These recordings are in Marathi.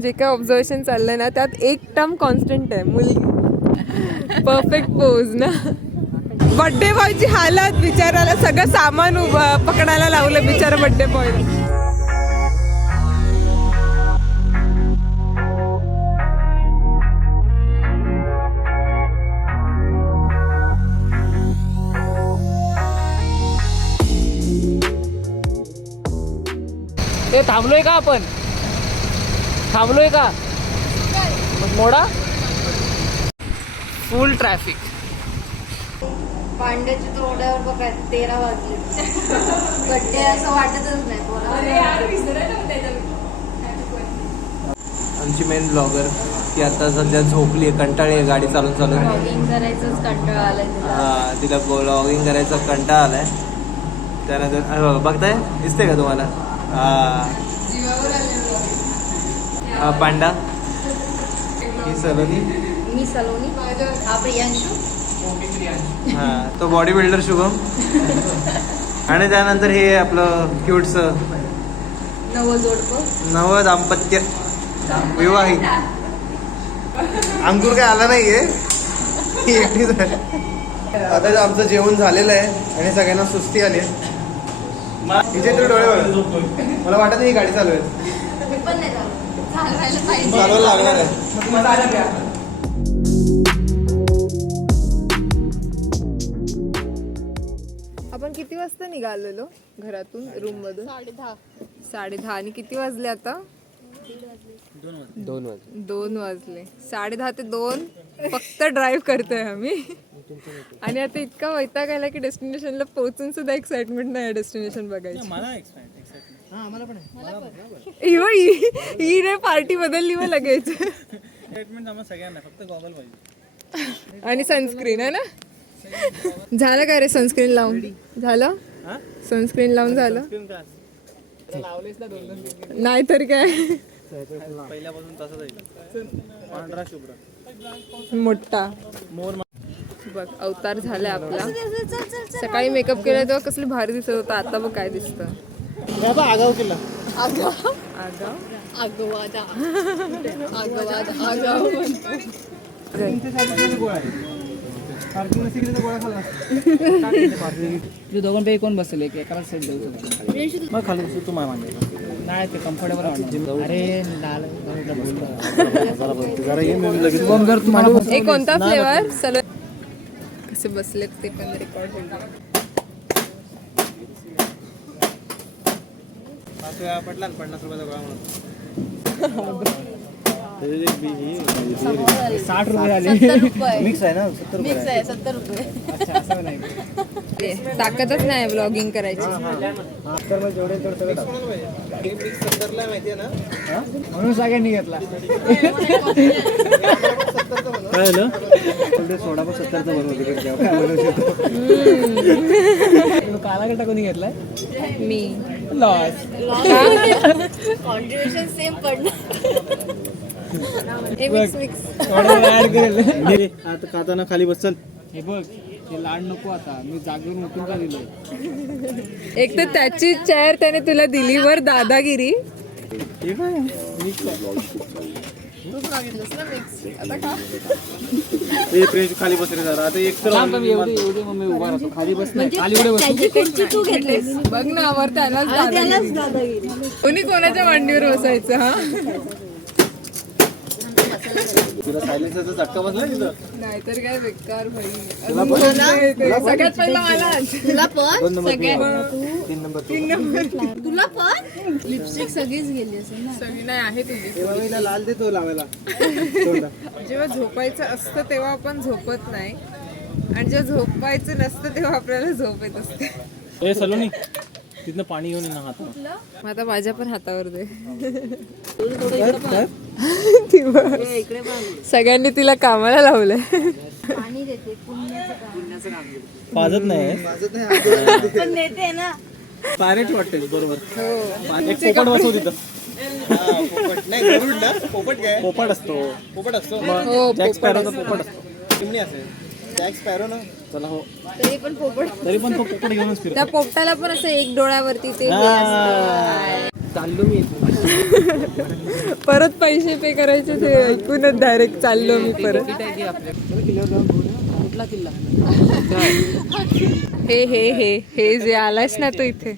जे काय ऑब्झर्वेशन चाललंय ना त्यात एक टर्म कॉन्स्टंट आहे, मुलगी. परफेक्ट पोज ना. बर्थडे बॉयची हालत बिचाराला, सगळं सामान पकडायला लावलं बिचारा बर्थडे बॉय. ते थांबलोय का आपण? थांबलोय का? मोडा. फुल ट्रॅफिक. पांड्याच्या तोंडावर बघा 13 वाजले. बड्डे असं वाटतच नाही कोणाला. आमची मेन ब्लॉगर ती आता सध्या झोपली आहे, कंटाळी आहे गाडी चालून चालून. ब्लॉगिंग करायचंच कंटाळा आलाय तिला. हां, तिला ब्लॉगिंग करायचा कंटाळा आलाय. त्यानंतर बघताय, दिसते का तुम्हाला? हा पांडा, ही सलोनी, मी सलोनी, हा प्रियांशू, हा तो बॉडी बिल्डर शुभम. आणि त्यानंतर हे आपलं क्यूटस नव दाम्पत्य विवाहित. अंकुर काय आला नाहीये, एकटीच आहे. आता आमचं जेवण झालेलं आहे आणि सगळ्यांना सुस्ती आली आहे. हिचे तर डोळे मला वाटत नाही गाडी चालू आहे. मी पण नाही चालवायला चालवायला लागणार आहे. आपण किती वाजता निघालेलो घरातून, रूम मधून? 10:30. आणि किती वाजले आता? 2 वाजले. 10:30 ते 2 फक्त ड्राईव्ह करतोय आम्ही. आणि आता इतका वैताग आला की डेस्टिनेशनला पोहोचून सुद्धा एक्साइटमेंट नाही डेस्टिनेशन बघायची. ही पार्टी बदलली मग लगेच. आणि सनस्क्रीन आहे ना. झालं काय रे सनस्क्रीन लावून? झालं सनस्क्रीन लावून झालं नाही तर काय. मोठा बघ अवतार झालाय आपला. सकाळी मेकअप केला तेव्हा कसली भारी दिसत होता, आता बघ काय दिसतं. आगाव केला. दोघांपैकी कोण बसेल? एकाला सेट देऊ शकतो. मग खाली बसू तू मागे. नाही ते कम्फर्टेबल वाटतं. अरे कोणता फ्लेवर? सलो कसे बसलेत ते पण रेकॉर्ड होईल. पडला 50 रुपयाचा गोळा म्हणून. 60 रुपये आले. 70 रुपये मिक्स आहे ना, 70 रुपये. मिक्स आहे 70 रुपये. अच्छा असं नाही. ताकदच नाही ब्लॉगिंग करायची. माहितीये ना, म्हणून सगळ्यांनी घेतला. सोडा पण 70चा बरोबर. काला कोणी घेतलाय? मी लॉस. कॉन्ट्रिब्युशन सेम पडणार. आता खाताना खाली बसल. हे बघ ते लाड नको आता. मी जागेवर उठून का दिलोय? एक तर त्याची चेअर त्याने तुला दिली वर दादागिरी. खाली बसले जरा. आता एक तर एवढे मग मी उभा राहतो. खाली बस नाही. खाली एवढे बस. त्याच्याकडची तू घेतलीस. बघ ना वर त्यालाच दादागिरी. कोणी कोणाच्या मांडीवर बसायचं. हा तुला सायलेन्सरचा झटका बसला तिथं. नाहीतर काय बेकार भाई. सगळ्यात पहिला मला. तुला पण 3 नंबर. तुला पण लिपस्टिक सगळीच गेली असेल ना. सगळी नाही आहे तुझी. लाल देतो लावायला. जेव्हा झोपायचं असतं तेव्हा आपण झोपत नाही, आणि जेव्हा झोपायचं नसतं तेव्हा आपल्याला झोप येत असते. ए सलोनी तिथनं पाणी घेऊन ये ना हात. मग आता माझ्या पण हातावर दे. सगळ्यांनी तिला कामाला लावलंय. पाणी देते पुण्याचं काम. पाजत नाही. पण देते ना. पारेट वाटते बरोबर. एक पोपट बसव तिथं. पोपट असतो. जॅक स्पॅरोचा पोपट असतो. चिमणी असेल जॅक स्पॅरो ना. चला हो. तरी पण तो पोपट घेऊनच फिरतो. त्या पोपटाला पण असं एक डोळ्यावरती ते हे असतं. चाललो मी परत पैसे पे करायचे ते ऐकूनच डायरेक्ट चाललो मी परत. कुठला किल्ला हे जे आलायस ना तू इथे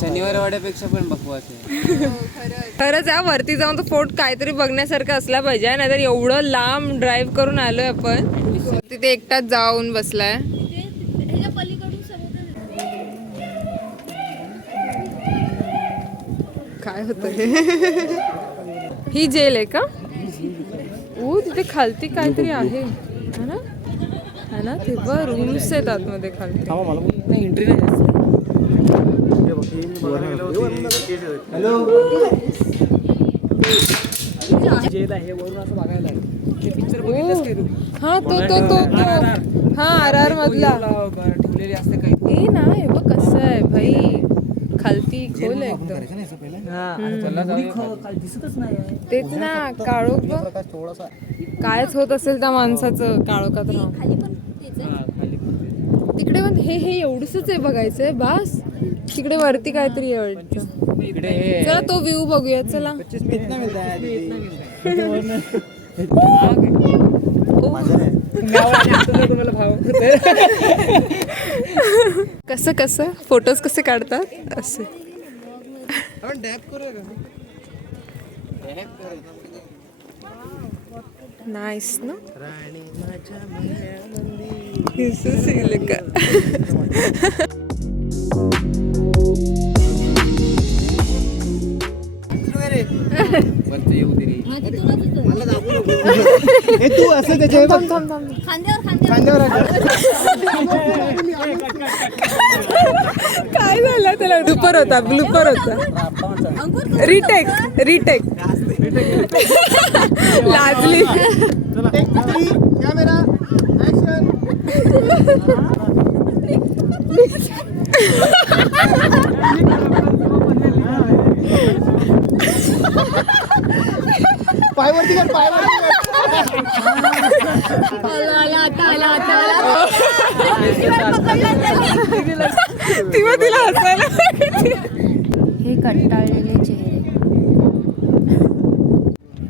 शनिवार वाड्यापेक्षा पण बकवास आहे. खरंच या वरती जाऊन तो फोर्ट काहीतरी बघण्यासारखं असला पाहिजे, नाहीतर एवढं लांब ड्राईव्ह करून आलोय आपण. तिथे एकटाच जाऊन बसलाय. ह्याच्या पलीकडून समुद्र काय होतं हे? ही जेल आहे का? ओ तिथे खालती काहीतरी आहे है ना? है ना? ते बघ रूम्स आहेत आतमध्ये खालती. नाही एंट्री नाही जास्त. जेल आहे वरून असं बघायला पिक्चर बघितलंस काय तू? हा तो हा RR मधला ठेवलेली असते काही ए ना हे बघ कसं आहे भाई, खालती खोल आहे एकदम. दिसतच नाही. तेच ना काळोख बघ. कायच होत असेल त्या माणसाचं काळोखात राहून. खाली पण तेच आहे. तिकडे पण हे एवढंच आहे बघायचंय बास. तिकडे वरती काहीतरी आहे वाटतं. इकडे हे चला तो व्ह्यू बघूया चला. तुम्हाला भाव कसं कसं फोटोज कसे काढतात असे. नाईस ना. वरती येऊ दे रे. हा, तिथूनच येतो. तू असं त्याच्या खांद्यावर काय झालं त्याला? ब्लूपर होता रिटेक लाजली. Camera action. पायवरती कर तिला हसायला. हे कंटाळलेले चेहरे.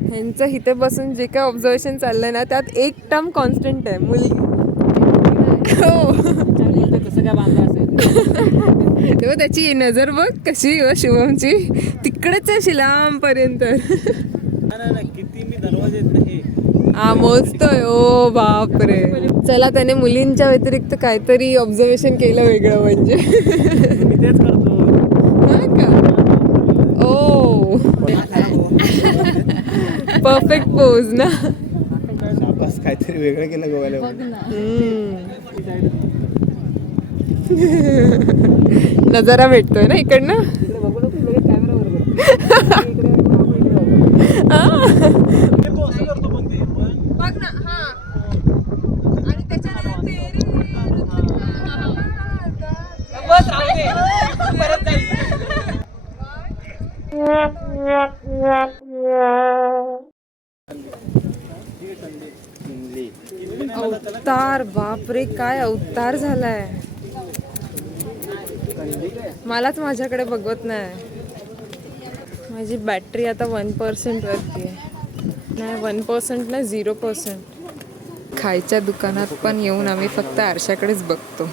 ह्यांचं इथे बसून जे काय ऑब्झर्वेशन चाललंय ना त्यात एक टर्म कॉन्स्टंट आहे, मुलगी. हो कसं काय बांधलं असेल तेव्हा त्याची नजर बघ कशी व शुभमची तिकडेच आहे शिलाम पर्यंत. किती मी दरवाजे नाही हा मोजतोय. ओ बापरे. चला त्याने मुलींच्या व्यतिरिक्त काहीतरी ऑब्झर्वेशन केलं वेगळं म्हणजे. मी तेच करतो. हा का? ओ परफेक्ट पोज ना. काहीतरी वेगळं केलं गोव्याला. नजारा भेटतोय ना इकडनं. बघ ना. हा आणि त्याच्यानंतर अवतार. बापरे काय अवतार झालाय. मलाच माझ्याकडे बघवत नाही. माझी बॅटरी आता 1% वरती आहे. नाही 1% नाही 0%. खायच्या दुकानात पण येऊन आम्ही फक्त आरशाकडेच बघतो.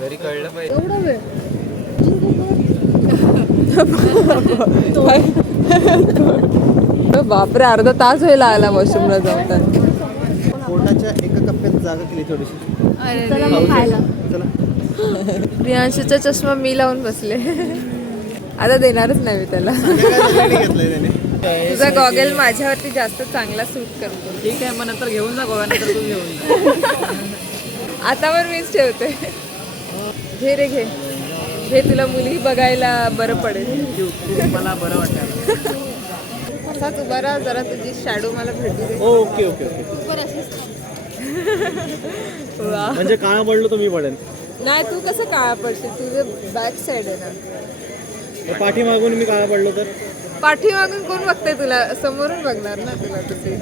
तरी कळलं पाहिजे. एवढा वेळ बापरे अर्धा तास व्हायला आला वॉशरूमला जाऊन. पोटाच्या एका कप्प्यात जागा केली थोडीशी. चला मग खायला. चला. प्रियांशूचा चष्मा मी लावून बसले. आता देणारच नाही मी त्याला. घेतलंय त्याने. तुझा गॉगल माझ्यावरती जास्त चांगला सूट करतो. ठीक आहे मग नंतर घेऊन जा गोव्यानंतर तू घेऊन जा. आतावर मीच ठेवते. घे रे घे घे. तुला मुली बघायला बरं पडेल. मला बरं वाटतं. असाच उभा राहा जरा. तुझी शॅडो मला भेटू दे. Okay okay okay. वा. म्हणजे काळा पडलो तर मी पडेल. नाही तू कसं काळा पडशील? तुझं बॅक साईड आहे ना. पाठीमागून मी काळा पडलो तर. पाठीमागून कोण बघतंय तुला? समोरून बघणार ना तुला. तुझे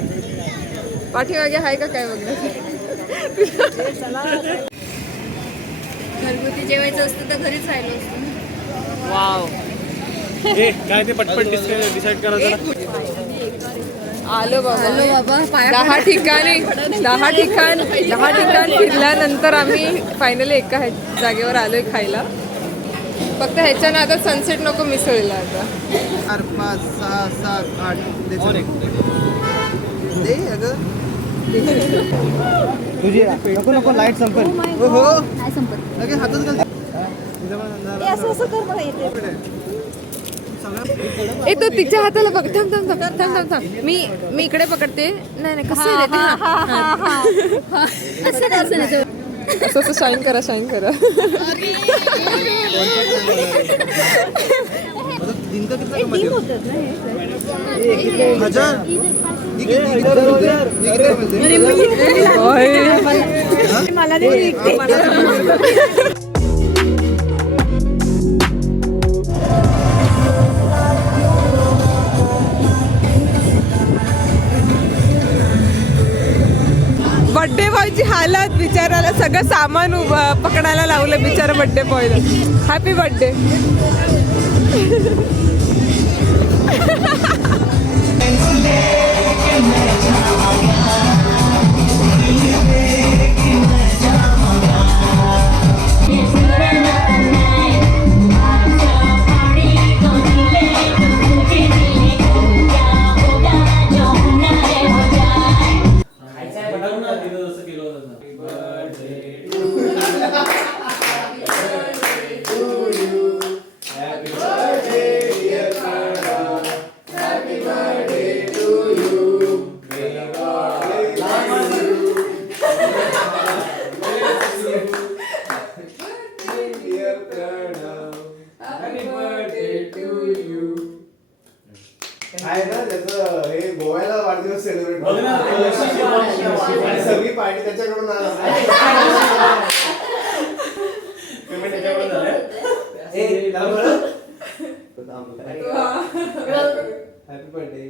पाठीमागे आहे का काय बघणार? घरगुती जेवायचं असतं तर घरीच राहिलो असतं. वाव काय ते पटपट डिसाईड करा जरा. आलो बाबा 10 ठिकाण फिरल्यानंतर आम्ही फायनली एका जागेवर आलोय खायला. फक्त ह्याच्या नादात सनसेट नको मिसळला आता. 4, 5, 6, 7, 8 दे अगं तुझी नको लाईट संपेल. हो नाही संपत लगेच हातच घाल. असं कर मला येते. ए तो तिच्या हाताला बघ. थांब मी इकडे पकडते. नाही कसं आहे रे ते? असं नाही असं शाईन करा टीम होतात ना हे. 1000 मला नाही बर्थडे बॉयची हालत बिचाराला. सगळं सामान पकडायला लावलं बिचारा बर्थडे बॉयला. Happy birthday. आहे ना त्याचं हे गोव्याला वाढदिवस सेलिब्रेट सगळी पार्टी त्याच्याकडून हॅपी बर्थडे.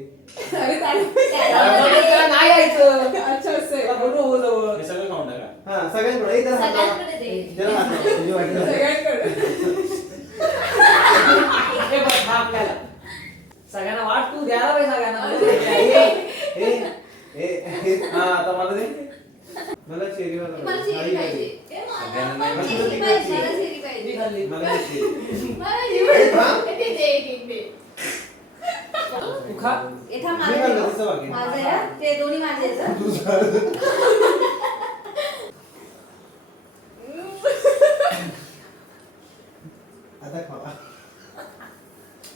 हा सगळ्यांकडे सगळ्यांना वाट तू द्यायला पाहिजे सगळ्यांना. आता मला दे. मला चेरीवाला मला चेरी पाहिजे. मला चेरी पाहिजे. मला चेरी. मला एवढं ते दे. तू खा. इथं माझं आहे ते दोन्ही माझे आहेत. आता खावा.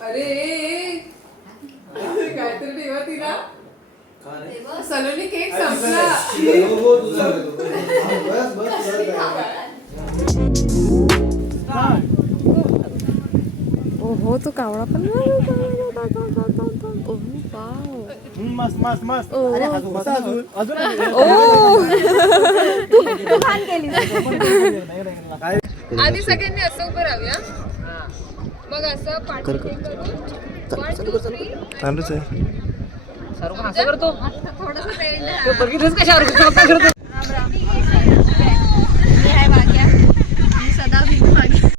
अरे काहीतरी ठेवा तिला. सलोनी केक संपला. हो तुझा बस हो तो कावळा पण. मस्त. आधी सगळ्यांनी असं उभं राहूया. मग असं पाठी करून 1, 2, 3 चालूच आहे. शाहरुख असं करतो. थोडंसं वेळ तो बघितलंच का शाहरुख करतो? मी आहे भाग्या. मी सदा